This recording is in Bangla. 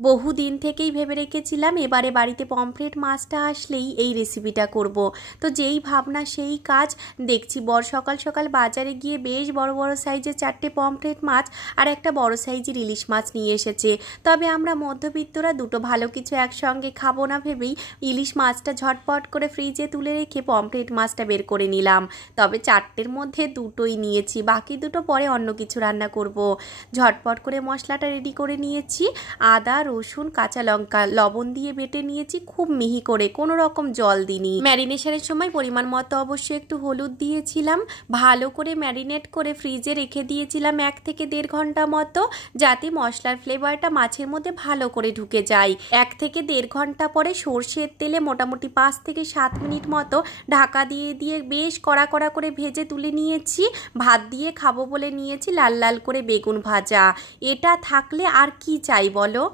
বহুদিন থেকেই ভেবে রেখেছিলাম এবারে বাড়িতে পমফ্রেট মাছটা আসলেই এই রেসিপিটা করব। তো যেই ভাবনা সেই কাজ। দেখছি সকাল সকাল বাজারে গিয়ে বেশ বড় বড় সাইজের 4টে পমফ্রেট মাছ আর একটা বড় সাইজের ইলিশ মাছ নিয়ে এসেছে। তবে আমরা মধ্যবিত্তরা দুটো ভালো কিছু একসঙ্গে খাবো না ভেবেই ইলিশ মাছটা ঝটপট করে ফ্রিজে তুলে রেখে পমফ্রেট মাছটা বের করে নিলাম। তবে 4টের মধ্যে দুটোই নিয়েছি, বাকি দুটো পরে অন্য কিছু রান্না করব। ঝটপট করে মশলাটা রেডি করে নিয়েছি। আদা, রসুন, কাঁচা লঙ্কা লবণ দিয়ে বেটে নিয়েছি খুব মিহি করে, কোনো রকম জল দিইনি। ম্যারিনেশনের সময় পরিমাণ মতো অবশ্যই একটু হলুদ দিয়েছিলাম। ভালো করে ম্যারিনেট করে ফ্রিজে রেখে দিয়েছিলাম 1 থেকে 1.5 ঘন্টা মতো, যাতে মশলার ফ্লেভারটা মাছের মধ্যে ভালো করে ঢুকে যায়। 1 থেকে 1.5 ঘন্টা পরে সর্ষের তেলে মোটামুটি 5 থেকে 7 মিনিট মতো ঢাকা দিয়ে দিয়ে বেশ কড়া কড়া করে ভেজে তুলে নিয়েছি। ভাত দিয়ে খাবো বলে নিয়েছি লাল লাল করে বেগুন ভাজা। এটা থাকলে আর কি চাই বলো।